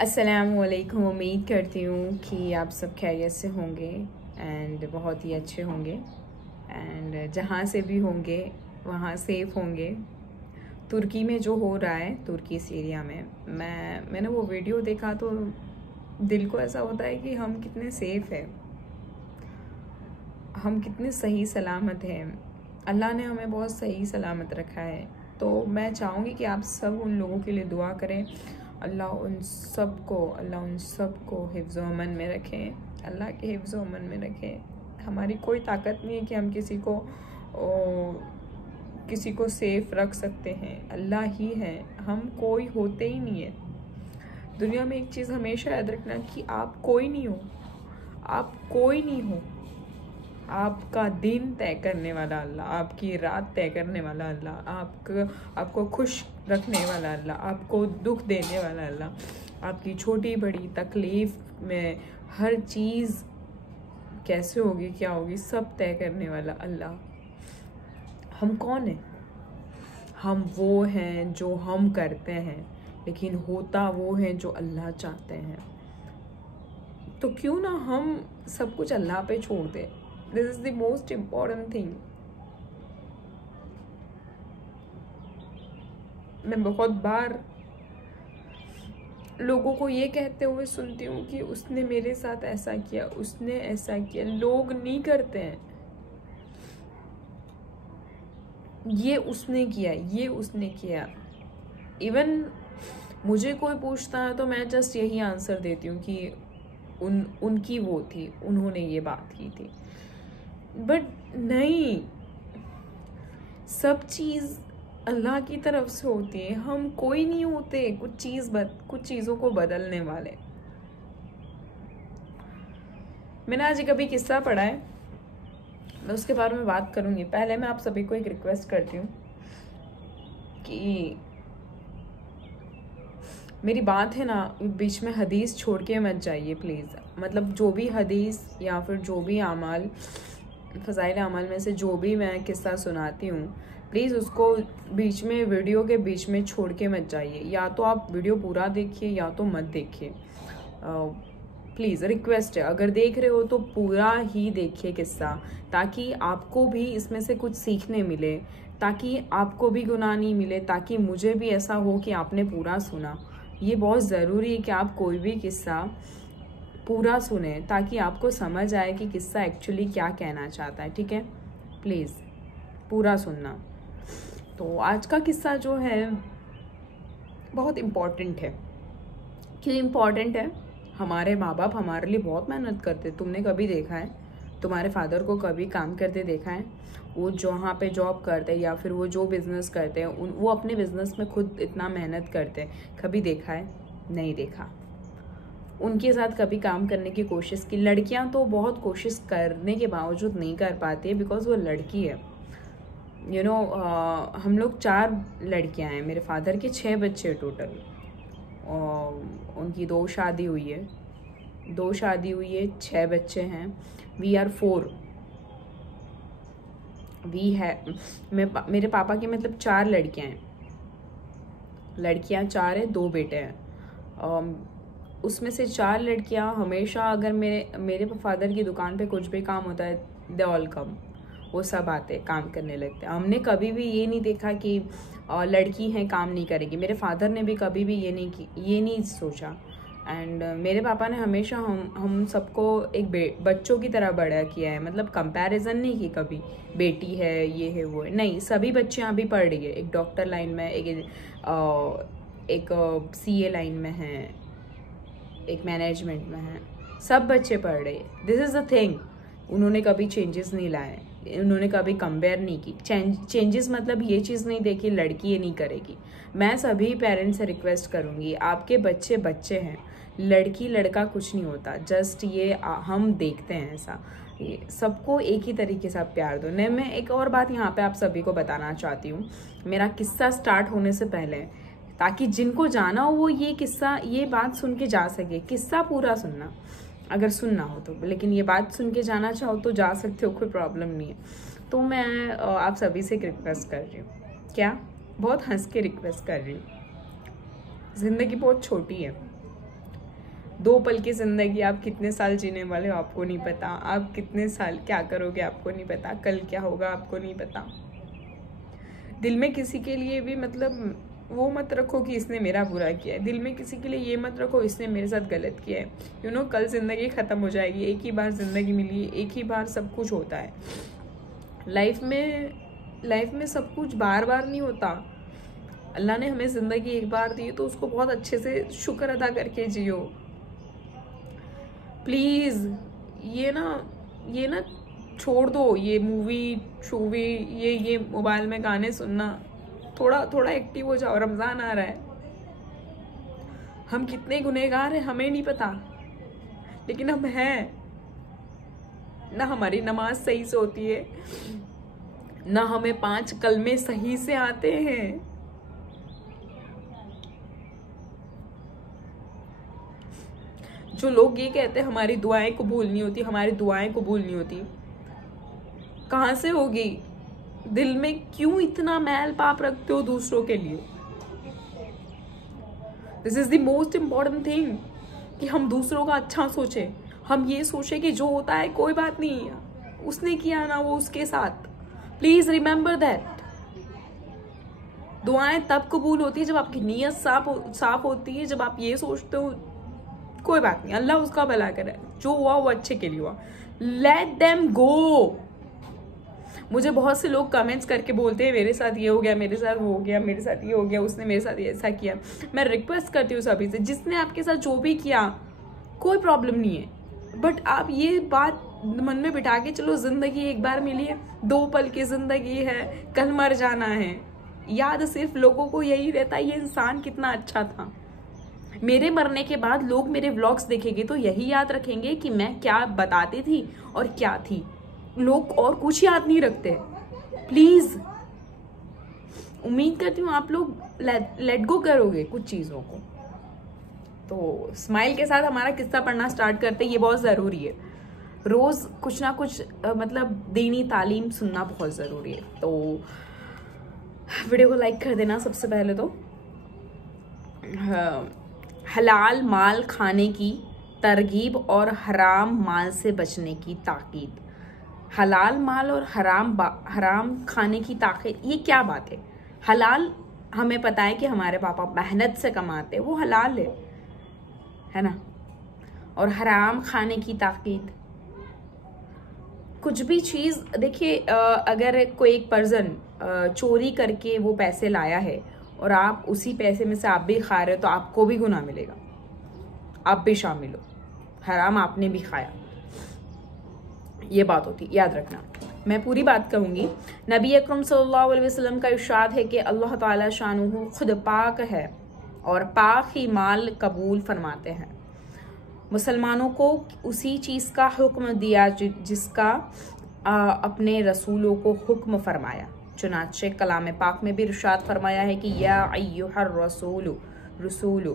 अस्सलामुअलैकुम। उम्मीद करती हूँ कि आप सब खैरियत से होंगे एंड बहुत ही अच्छे होंगे एंड जहाँ से भी होंगे वहाँ सेफ़ होंगे। तुर्की में जो हो रहा है, तुर्की सीरिया में, मैंने वो वीडियो देखा तो दिल को ऐसा होता है कि हम कितने सेफ़ हैं, हम कितने सही सलामत हैं। अल्लाह ने हमें बहुत सही सलामत रखा है। तो मैं चाहूँगी कि आप सब उन लोगों के लिए दुआ करें। अल्लाह उन सब को हिफ्ज़ व अमन में रखें, अल्लाह के हिफ्ज़ व अमन में रखें। हमारी कोई ताकत नहीं है कि हम किसी को सेफ़ रख सकते हैं, अल्लाह ही है, हम कोई होते ही नहीं है। दुनिया में एक चीज़ हमेशा याद रखना कि आप कोई नहीं हो, आप कोई नहीं हो। आपका दिन तय करने वाला अल्लाह, आपकी रात तय करने वाला अल्लाह, आपको खुश रखने वाला अल्लाह, आपको दुख देने वाला अल्लाह, आपकी छोटी बड़ी तकलीफ़ में हर चीज़ कैसे होगी क्या होगी सब तय करने वाला अल्लाह। हम कौन हैं? हम वो हैं जो हम करते हैं, लेकिन होता वो है जो अल्लाह चाहते हैं। तो क्यों ना हम सब कुछ अल्लाह पे छोड़ दें। This is the most important thing. मैं बहुत बार लोगों को ये कहते हुए सुनती हूँ कि उसने मेरे साथ ऐसा किया, उसने ऐसा किया। लोग नहीं करते हैं, ये उसने किया, ये उसने किया। इवन मुझे कोई पूछता है तो मैं जस्ट यही आंसर देती हूँ कि उनकी वो थी, उन्होंने ये बात की थी। बट नहीं, सब चीज़ अल्लाह की तरफ से होती है। हम कोई नहीं होते कुछ चीज़ों को बदलने वाले। मैंने आज एक अभी किस्सा पढ़ा है, मैं उसके बारे में बात करूँगी। पहले मैं आप सभी को एक रिक्वेस्ट करती हूँ कि मेरी बात है ना, बीच में हदीस छोड़ के मत जाइए प्लीज़। मतलब जो भी हदीस या फिर जो भी आमाल, फ़ज़ाइल आमाल में से जो भी मैं किस्सा सुनाती हूँ, प्लीज़ उसको बीच में, वीडियो के बीच में छोड़ के मत जाइए। या तो आप वीडियो पूरा देखिए या तो मत देखिए। प्लीज़ रिक्वेस्ट है, अगर देख रहे हो तो पूरा ही देखिए किस्सा, ताकि आपको भी इसमें से कुछ सीखने मिले, ताकि आपको भी गुनाह नहीं मिले, ताकि मुझे भी ऐसा हो कि आपने पूरा सुना। ये बहुत ज़रूरी है कि आप कोई भी किस्सा पूरा सुने, ताकि आपको समझ आए कि किस्सा एक्चुअली क्या कहना चाहता है। ठीक है, प्लीज़ पूरा सुनना। तो आज का किस्सा जो है बहुत इम्पॉर्टेंट है। क्यों इम्पॉर्टेंट है? हमारे माँ बाप हमारे लिए बहुत मेहनत करते। तुमने कभी देखा है तुम्हारे फादर को कभी काम करते देखा है? वो जहाँ पे जॉब करते हैं या फिर वो जो बिज़नेस करते हैं, वो अपने बिज़नेस में खुद इतना मेहनत करते हैं, कभी देखा है? नहीं देखा। उनके साथ कभी काम करने की कोशिश की। लड़कियां तो बहुत कोशिश करने के बावजूद नहीं कर पाती है, बिकॉज वो लड़की है। हम लोग 4 लड़कियां हैं, मेरे फादर के 6 बच्चे टोटल। उनकी 2 शादी हुई है, 6 बच्चे हैं। We are 4। मेरे पापा के मतलब 4 लड़कियां हैं, 4 हैं, 2 बेटे हैं। उसमें से 4 लड़कियां हमेशा, अगर मेरे फादर की दुकान पे कुछ भी काम होता है, दे ऑल कम, वो सब आते काम करने लगते हैं। हमने कभी भी ये नहीं देखा कि लड़की हैं काम नहीं करेगी। मेरे फादर ने भी कभी भी ये नहीं सोचा। एंड मेरे पापा ने हमेशा हम सबको एक बच्चों की तरह बड़ा किया है। मतलब कंपैरिजन नहीं की कभी, बेटी है, ये है, वो है, नहीं। सभी बच्चे यहाँ भी पढ़ रही है। एक डॉक्टर लाइन में, एक CA लाइन में है, एक मैनेजमेंट में है, सब बच्चे पढ़ रहे हैं। This is the thing. उन्होंने कभी चेंजेस नहीं लाए, उन्होंने कभी कंपेयर नहीं की। चेंजेस मतलब ये चीज़ नहीं देखी लड़की ये नहीं करेगी। मैं सभी पेरेंट्स से रिक्वेस्ट करूँगी, आपके बच्चे बच्चे हैं, लड़की लड़का कुछ नहीं होता। जस्ट ये हम देखते हैं ऐसा, सबको एक ही तरीके से आप प्यार दो। मैं एक और बात यहाँ पे आप सभी को बताना चाहती हूँ, मेरा किस्सा स्टार्ट होने से पहले, ताकि जिनको जाना हो वो ये बात सुन के जा सके। किस्सा पूरा सुनना अगर सुनना हो तो, लेकिन ये बात सुन के जाना चाहो तो जा सकते हो, कोई प्रॉब्लम नहीं है। तो मैं आप सभी से रिक्वेस्ट कर रही हूँ, क्या बहुत हंस के रिक्वेस्ट कर रही हूँ। ज़िंदगी बहुत छोटी है, 2 पल की ज़िंदगी, आप कितने साल जीने वाले हो आपको नहीं पता, आप कितने साल क्या करोगे आपको नहीं पता, कल क्या होगा आपको नहीं पता। दिल में किसी के लिए भी मतलब वो मत रखो कि इसने मेरा बुरा किया है, दिल में किसी के लिए ये मत रखो इसने मेरे साथ गलत किया है। कल ज़िंदगी ख़त्म हो जाएगी, एक ही बार ज़िंदगी मिली है, एक ही बार सब कुछ होता है। लाइफ में सब कुछ बार बार नहीं होता। अल्लाह ने हमें ज़िंदगी एक बार दी है तो उसको बहुत अच्छे से शुक्र अदा करके जियो। प्लीज़ ये ना छोड़ दो, ये मूवी शूवी ये मोबाइल में गाने सुनना। थोड़ा एक्टिव हो जाओ, रमज़ान आ रहा है। हम कितने गुनहगार हैं हमें नहीं पता, लेकिन हम हैं ना। हमारी नमाज सही से होती है ना, हमें 5 कलमे सही से आते हैं। जो लोग ये कहते हैं हमारी दुआएं कबूल नहीं होती, हमारी दुआएं कबूल नहीं होती, कहाँ से होगी? दिल में क्यों इतना मैल पाप रखते हो दूसरों के लिए? This is the most important thing कि हम दूसरों का अच्छा सोचें। हम ये सोचें कि जो होता है कोई बात नहीं, उसने किया ना वो उसके साथ। Please remember that. दुआएं तब कबूल होती है जब आपकी नीयत साफ होती है, जब आप ये सोचते हो कोई बात नहीं, अल्लाह उसका भला करे, जो हुआ वो अच्छे के लिए हुआ, लेट देम गो। मुझे बहुत से लोग कमेंट्स करके बोलते हैं मेरे साथ ये हो गया, मेरे साथ वो हो गया, मेरे साथ ये हो गया, उसने मेरे साथ ऐसा किया। मैं रिक्वेस्ट करती हूँ सभी से, जिसने आपके साथ जो भी किया कोई प्रॉब्लम नहीं है, बट आप ये बात मन में बिठा के चलो, जिंदगी एक बार मिली है, 2 पल की जिंदगी है, कल मर जाना है। याद सिर्फ लोगों को यही रहता है ये इंसान कितना अच्छा था। मेरे मरने के बाद लोग मेरे व्लॉग्स देखेंगे तो यही याद रखेंगे कि मैं क्या बताती थी और क्या थी। लोग और कुछ याद नहीं रखते। प्लीज उम्मीद करती हूँ आप लोग लेट गो करोगे कुछ चीज़ों को। तो स्माइल के साथ हमारा किस्सा पढ़ना स्टार्ट करते, ये बहुत ज़रूरी है। रोज़ कुछ ना कुछ मतलब दीनी तालीम सुनना बहुत ज़रूरी है। तो वीडियो को लाइक कर देना सबसे पहले तो। हलाल माल खाने की तरगीब और हराम माल से बचने की ताकीद। हलाल माल और हराम खाने की ताकीद, ये क्या बात है? हलाल हमें पता है कि हमारे पापा मेहनत से कमाते, वो हलाल है ना। और हराम खाने की ताकीद, कुछ भी चीज़ देखिए, अगर कोई एक पर्सन चोरी करके वो पैसे लाया है और आप उसी पैसे में से आप भी खा रहे हो तो आपको भी गुनाह मिलेगा, आप भी शामिल हो। हराम आपने भी खाया, ये बात होती, याद रखना। मैं पूरी बात कहूँगी। नबी अकरम सल्लल्लाहु अलैहि वसल्लम का इरशाद है कि अल्लाह ताला शानुहु खुद पाक है और पाक ही माल कबूल फरमाते हैं। मुसलमानों को उसी चीज़ का हुक्म दिया जिसका अपने रसूलों को हुक्म फरमाया। चुनाचे कलाम पाक में भी इरशाद फरमाया है कि या अय्युहर रसूलु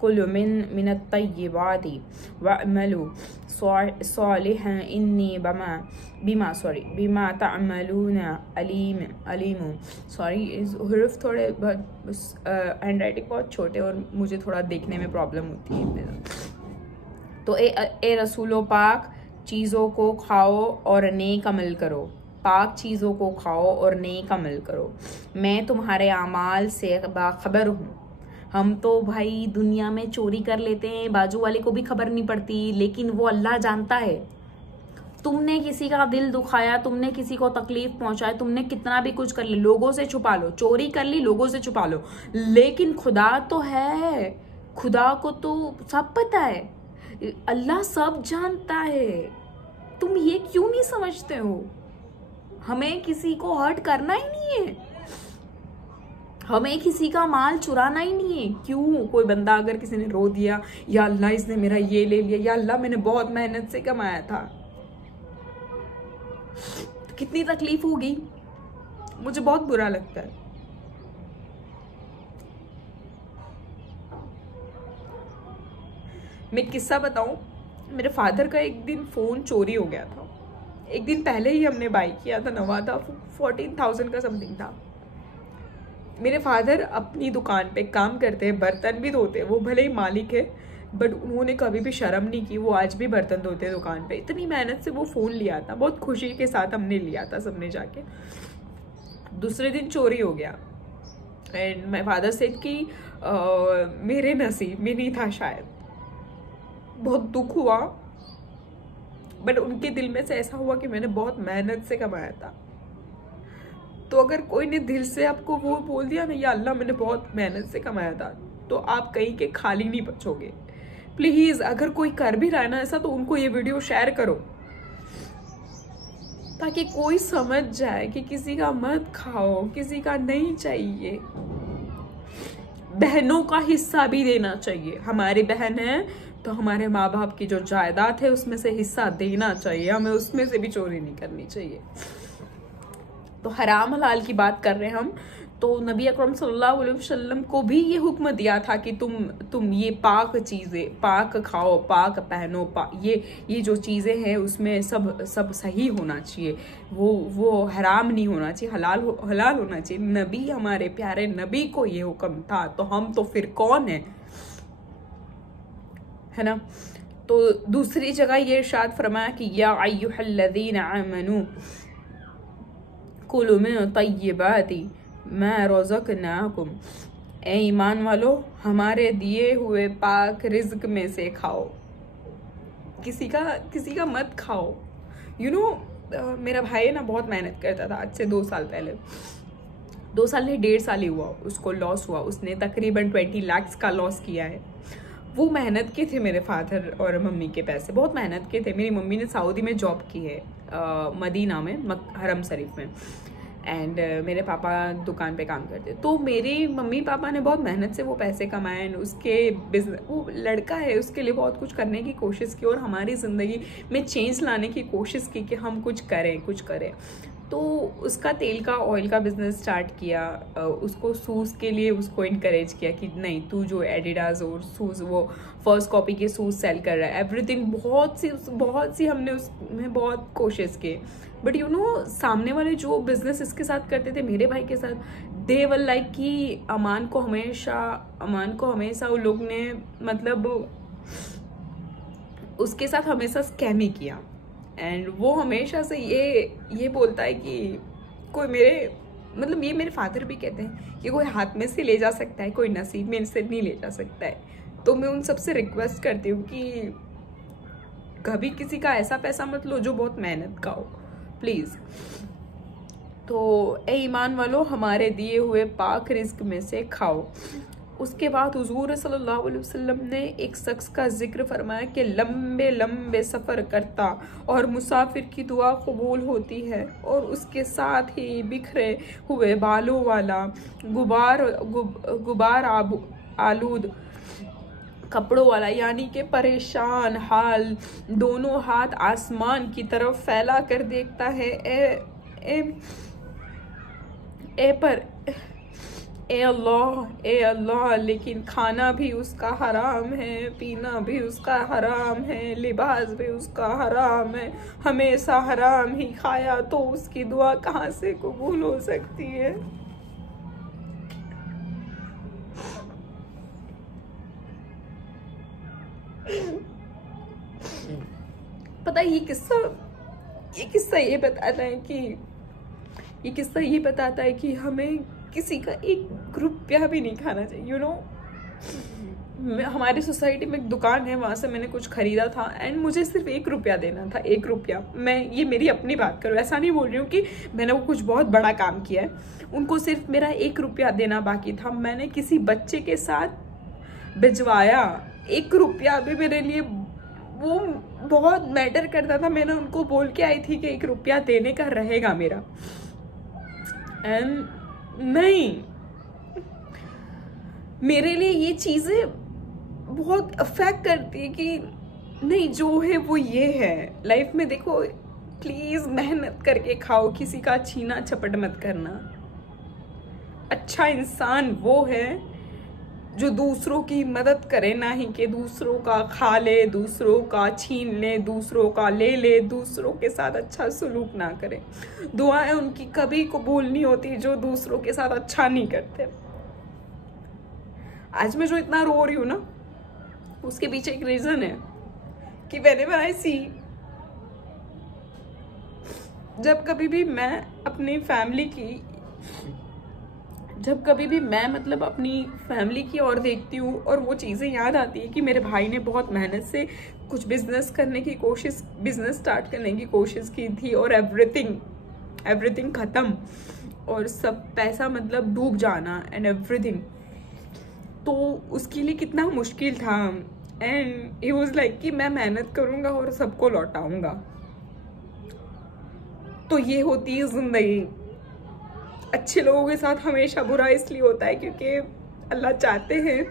कुलु मिनत तय्यिबाति वअमलु सालिहन इन्नी बिमा तअमलूना अलीम। सॉरी, इस हुरूफ थोड़े हैंड राइटिंग बहुत छोटे और मुझे थोड़ा देखने में प्रॉब्लम होती है। तो ए रसूलो पाक चीज़ों को खाओ और नेक अमल करो, पाक चीज़ों को खाओ और नेक अमल करो। मैं तुम्हारे आमाल से बाखबर हूँ। हम तो भाई दुनिया में चोरी कर लेते हैं, बाजू वाले को भी खबर नहीं पड़ती, लेकिन वो अल्लाह जानता है। तुमने किसी का दिल दुखाया, तुमने किसी को तकलीफ पहुंचाया, तुमने कितना भी कुछ कर ली, लोगों से छुपा लो, चोरी कर ली लोगों से छुपा लो, लेकिन खुदा तो है, खुदा को तो सब पता है, अल्लाह सब जानता है। तुम ये क्यों नहीं समझते हो? हमें किसी को हर्ट करना ही नहीं है, हमें किसी का माल चुराना ही नहीं है। क्यों? कोई बंदा अगर किसी ने रो दिया, या अल्लाह इसने मेरा ये ले लिया, या अल्लाह मैंने बहुत मेहनत से कमाया था, तो कितनी तकलीफ होगी। मुझे बहुत बुरा लगता है। मैं किस्सा बताऊं, मेरे फादर का एक दिन फ़ोन चोरी हो गया था। एक दिन पहले ही हमने बाई किया था, नवा था, 14,000 का समथिंग था। मेरे फादर अपनी दुकान पे काम करते हैं, बर्तन भी धोते हैं, वो भले ही मालिक है, बट उन्होंने कभी भी शर्म नहीं की, वो आज भी बर्तन धोते हैं दुकान पे। इतनी मेहनत से वो फ़ोन लिया था, बहुत खुशी के साथ हमने लिया था सबने जाके। दूसरे दिन चोरी हो गया एंड माई फादर सेड कि मेरे नसीब में नहीं था शायद। बहुत दुख हुआ, बट उनके दिल में से ऐसा हुआ कि मैंने बहुत मेहनत से कमाया था। तो अगर कोई ने दिल से आपको वो बोल दिया ना, या अल्लाह मैंने बहुत मेहनत से कमाया था, तो आप कहीं के खाली नहीं बचोगे। प्लीज अगर कोई कर भी रहा है ना ऐसा, तो उनको ये वीडियो शेयर करो ताकि कोई समझ जाए कि किसी का मत खाओ, किसी का नहीं चाहिए। बहनों का हिस्सा भी देना चाहिए। हमारी बहन है तो हमारे माँ बाप की जो जायदाद है उसमें से हिस्सा देना चाहिए, हमें उसमें से भी चोरी नहीं करनी चाहिए। तो हराम हलाल की बात कर रहे हैं हम, तो नबी अकरम सल्लल्लाहु अलैहि वसल्लम को भी ये हुक्म दिया था कि तुम ये पाक चीज़ें, पाक खाओ, पाक पहनो, ये जो चीज़ें हैं उसमें सब सही होना चाहिए, वो हराम नहीं होना चाहिए, हलाल होना चाहिए। नबी, हमारे प्यारे नबी को ये हुक्म था, तो हम तो फिर कौन है ना। तो दूसरी जगह ये इरशाद फरमाया कि या अय्युहल्लज़ीना आमनू कुलू मिन तय्यिबाति मा रज़क़नाकुम, ए ईमान वालो हमारे दिए हुए पाक रिज्क में से खाओ, किसी का मत खाओ। मेरा भाई ना बहुत मेहनत करता था, आज से 2 साल पहले, 2 साल नहीं 1.5 साल ही हुआ उसको लॉस हुआ। उसने तकरीबन 20 लाख का लॉस किया है। वो मेहनत के थे मेरे फादर और मम्मी के पैसे, बहुत मेहनत के थे। मेरी मम्मी ने सऊदी में जॉब की है, मदीना में, हरम शरीफ में, एंड मेरे पापा दुकान पे काम करते। तो मेरी मम्मी पापा ने बहुत मेहनत से वो पैसे कमाए, उसके बिजनेस, वो लड़का है उसके लिए बहुत कुछ करने की कोशिश की और हमारी ज़िंदगी में चेंज लाने की कोशिश की कि हम कुछ करें। तो उसका तेल का, ऑयल का बिजनेस स्टार्ट किया। उसको शूज़ के लिए उसको इनकरेज किया कि नहीं, तू जो एडिडास और शूज़, वो फर्स्ट कॉपी के शूज़ सेल कर रहा है, एवरीथिंग। बहुत सी हमने उसमें बहुत कोशिश की, बट सामने वाले जो बिजनेस इसके साथ करते थे, मेरे भाई के साथ, दे वर लाइक कि अमान को हमेशा उन लोग ने मतलब उसके साथ हमेशा स्कैम ही किया। एंड वो हमेशा से ये बोलता है कि कोई ये मेरे फादर भी कहते हैं कि कोई हाथ में से ले जा सकता है, कोई नसीब में से नहीं ले जा सकता है। तो मैं उन सबसे रिक्वेस्ट करती हूँ कि कभी किसी का ऐसा पैसा मत लो जो बहुत मेहनत का हो, प्लीज़। तो ए ईमान वालो हमारे दिए हुए पाक रिज्क में से खाओ। उसके बाद हुजूर सल्लल्लाहु अलैहि वसल्लम ने एक शख्स का जिक्र फरमाया कि लंबे लंबे सफ़र करता और मुसाफिर की दुआ कबूल होती है, और उसके साथ ही बिखरे हुए बालों वाला गुबार आलूद कपड़ों वाला, यानी कि परेशान हाल, दोनों हाथ आसमान की तरफ फैला कर देखता है, ए अल्लाह, लेकिन खाना भी उसका हराम है, पीना भी उसका हराम है, लिबास भी उसका हराम है, हमेशा हराम ही खाया, तो उसकी दुआ कहाँ से कबूल हो सकती है। पता है ये किस्सा ये बताता है कि हमें किसी का 1 रुपया भी नहीं खाना चाहिए। हमारी सोसाइटी में एक दुकान है, वहाँ से मैंने कुछ खरीदा था एंड मुझे सिर्फ 1 रुपया देना था, 1 रुपया। ये मेरी अपनी बात करूँ, ऐसा नहीं बोल रही हूँ कि मैंने वो कुछ बहुत बड़ा काम किया है। उनको सिर्फ मेरा 1 रुपया देना बाकी था। मैंने किसी बच्चे के साथ भिजवाया, 1 रुपया भी मेरे लिए वो बहुत मैटर करता था। मैंने उनको बोल के आई थी कि 1 रुपया देने का रहेगा मेरा, एंड नहीं, मेरे लिए ये चीज़ें बहुत अफेक्ट करती है कि नहीं, जो है वो ये है लाइफ में। देखो प्लीज़ मेहनत करके खाओ, किसी का छीना झपट मत करना। अच्छा इंसान वो है जो दूसरों की मदद करे, ना ही कि दूसरों का खा ले, दूसरों का छीन ले, दूसरों का ले, दूसरों के साथ अच्छा सलूक ना करे। दुआएं उनकी कभी कबूल नहीं होती जो दूसरों के साथ अच्छा नहीं करते। आज मैं जो इतना रो रही हूँ ना, उसके पीछे एक रीजन है कि whenever I see, जब कभी भी मैं अपनी फैमिली की ओर देखती हूँ और वो चीज़ें याद आती है कि मेरे भाई ने बहुत मेहनत से कुछ बिजनेस स्टार्ट करने की कोशिश की थी और एवरीथिंग ख़त्म और सब पैसा मतलब डूब जाना एंड एवरीथिंग, तो उसके लिए कितना मुश्किल था। एंड ही वाज लाइक कि मैं मेहनत करूँगा और सबको लौटाऊंगा। तो ये होती है ज़िंदगी। अच्छे लोगों के साथ हमेशा बुरा इसलिए होता है क्योंकि अल्लाह चाहते हैं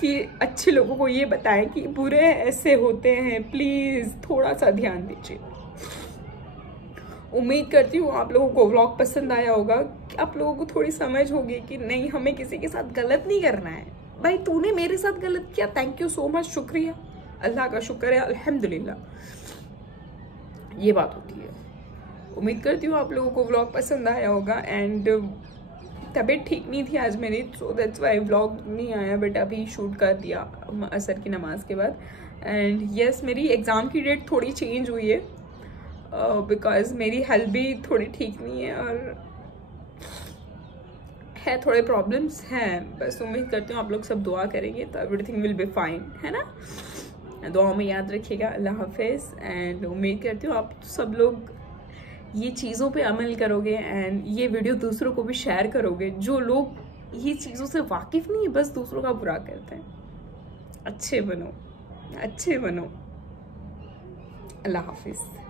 कि अच्छे लोगों को ये बताएं कि बुरे ऐसे होते हैं, प्लीज़ थोड़ा सा ध्यान दीजिए। उम्मीद करती हूँ आप लोगों को व्लॉग पसंद आया होगा, कि आप लोगों को थोड़ी समझ होगी कि नहीं, हमें किसी के साथ गलत नहीं करना है। भाई तूने मेरे साथ गलत किया, थैंक यू सो मच, शुक्रिया, अल्लाह का शुक्र है, अल्हम्दुलिल्लाह, ये बात होती है। उम्मीद करती हूँ आप लोगों को व्लॉग पसंद आया होगा। एंड तबीयत ठीक नहीं थी आज मेरी, सो दैट्स वाई व्लॉग नहीं आया, बट अभी शूट कर दिया असर की नमाज के बाद। एंड यस, मेरी एग्ज़ाम की डेट थोड़ी चेंज हुई है बिकॉज मेरी हेल्थ भी थोड़ी ठीक नहीं है और है, थोड़े प्रॉब्लम्स हैं। बस उम्मीद करती हूँ आप लोग सब दुआ करेंगे तो एवरीथिंग विल बी फाइन, है ना। दुआ में याद रखिएगा। अल्लाह हाफिज़। एंड उम्मीद करती हूँ आप सब लोग ये चीज़ों पे अमल करोगे एंड ये वीडियो दूसरों को भी शेयर करोगे, जो लोग ये चीज़ों से वाकिफ़ नहीं है, बस दूसरों का बुरा करते हैं। अच्छे बनो। अल्लाह हाफिज़।